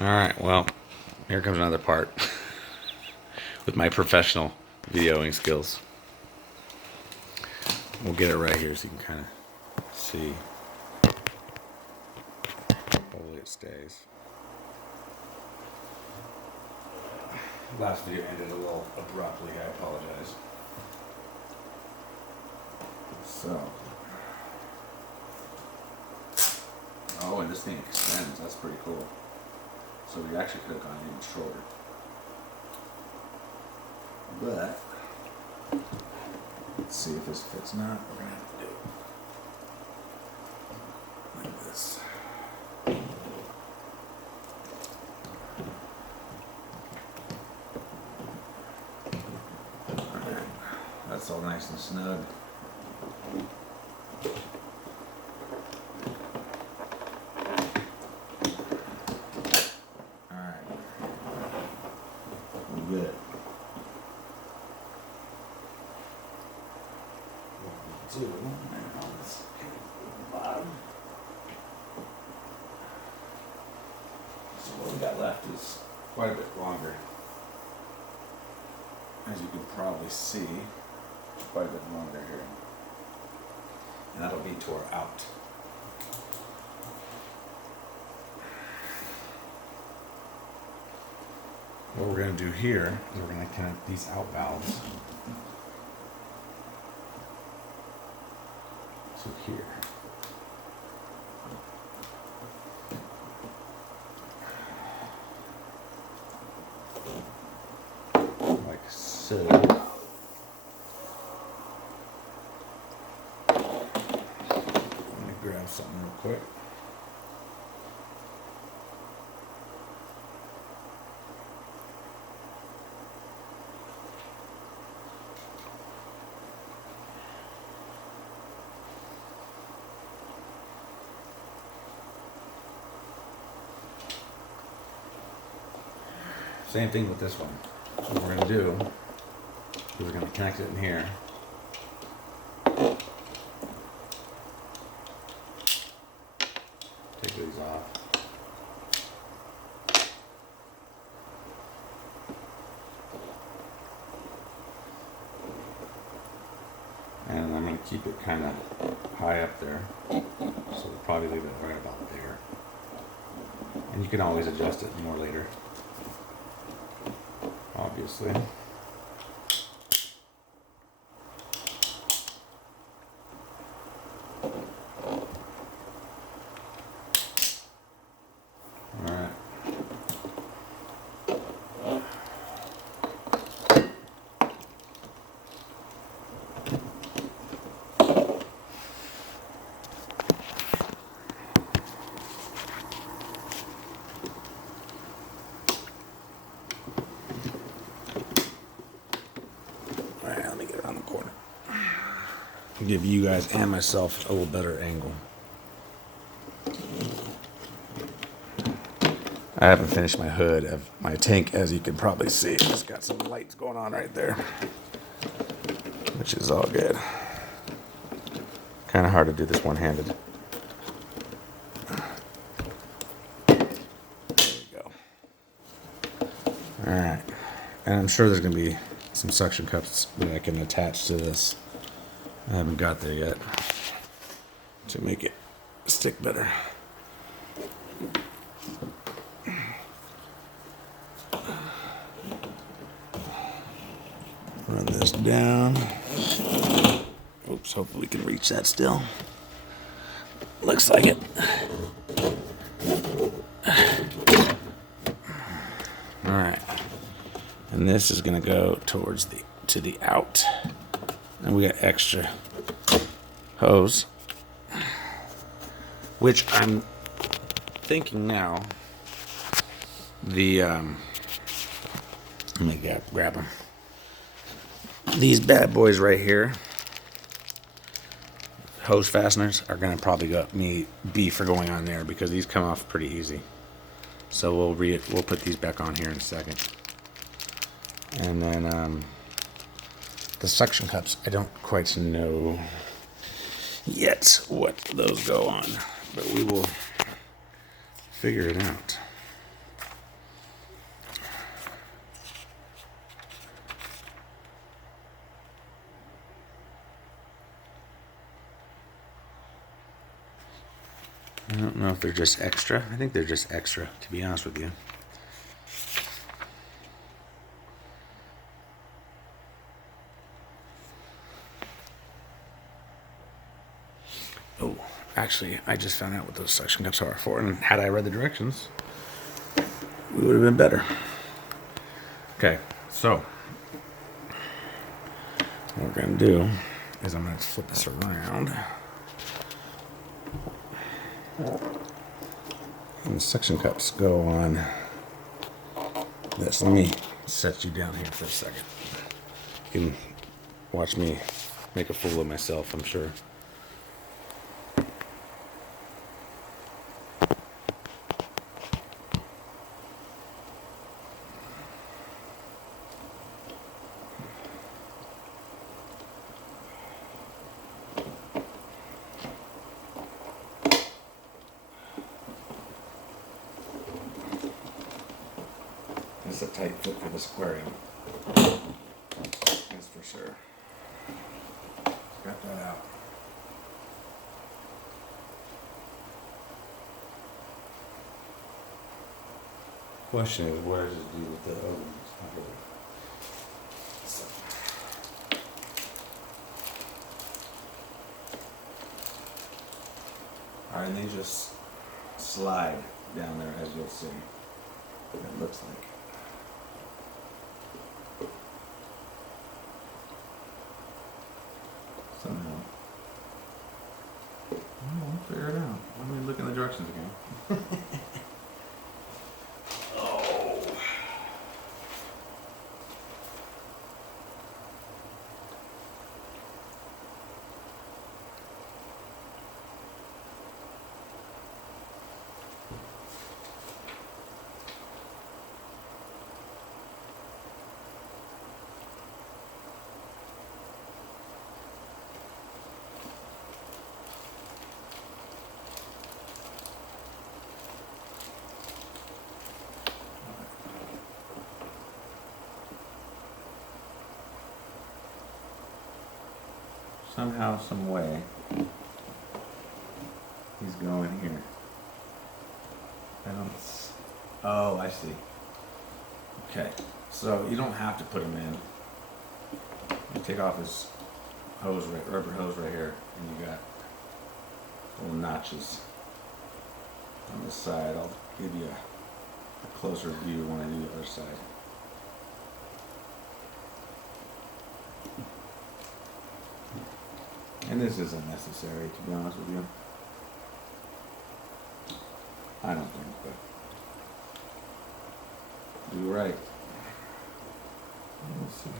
Alright, well, here comes another part with my professional videoing skills. We'll get it right here so you can kind of see. Hopefully it stays. Last video ended a little abruptly, I apologize. So. Oh, and this thing extends, that's pretty cool. So we actually could have gone even shorter. But, let's see if this fits not. We're going to have to do it like this. Alright, that's all nice and snug. Good. What we do on this bottom. So what we got left is quite a bit longer. As you can probably see, quite a bit longer here. And that'll be tore out. What we're going to do here is we're going to connect these out valves to here. Like so. Let me grab something real quick. Same thing with this one. So what we're going to do is we're going to connect it in here. Take these off. And I'm going to keep it kind of high up there. So we'll probably leave it right about there. And you can always adjust it more later. Obviously. Alright. Let me get around the corner. Give you guys and myself a little better angle. I haven't finished my hood of my tank, as you can probably see. It's got some lights going on right there, which is all good. Kind of hard to do this one-handed. There we go. All right, and I'm sure there's going to be some suction cups that I can attach to this. I haven't got there yet to make it stick better. Run this down. Oops, hopefully we can reach that still. Looks like it. All right. And this is going to go towards to the out. And we got extra hose, which I'm thinking now let me grab them. These bad boys right here, hose fasteners, are going to probably be for going on there because these come off pretty easy. So we'll put these back on here in a second. And then the suction cups, I don't quite know yet what those go on, but we will figure it out. if they're just extra. I think they're just extra, to be honest with you. Oh, actually, I just found out what those suction cups are for, and had I read the directions, we would have been better. Okay, so what we're going to do is I'm going to flip this around. And the suction cups go on this. Let me set you down here for a second. You can watch me make a fool of myself, I'm sure. It's a tight fit for this aquarium. That's for sure. Got that out. Question is, what does it do with the oven? So. Alright, and they just slide down there, as you'll see. It looks like. Somehow. We'll figure it out. Let me look in the directions again. Oh. Somehow, some way, he's going here. Oh, I see. Okay, so you don't have to put him in. You take off his hose, rubber hose right here, and you got little notches on the side. I'll give you a closer view when I do the other side. And this isn't necessary, to be honest with you. I don't think, but do right. We'll see.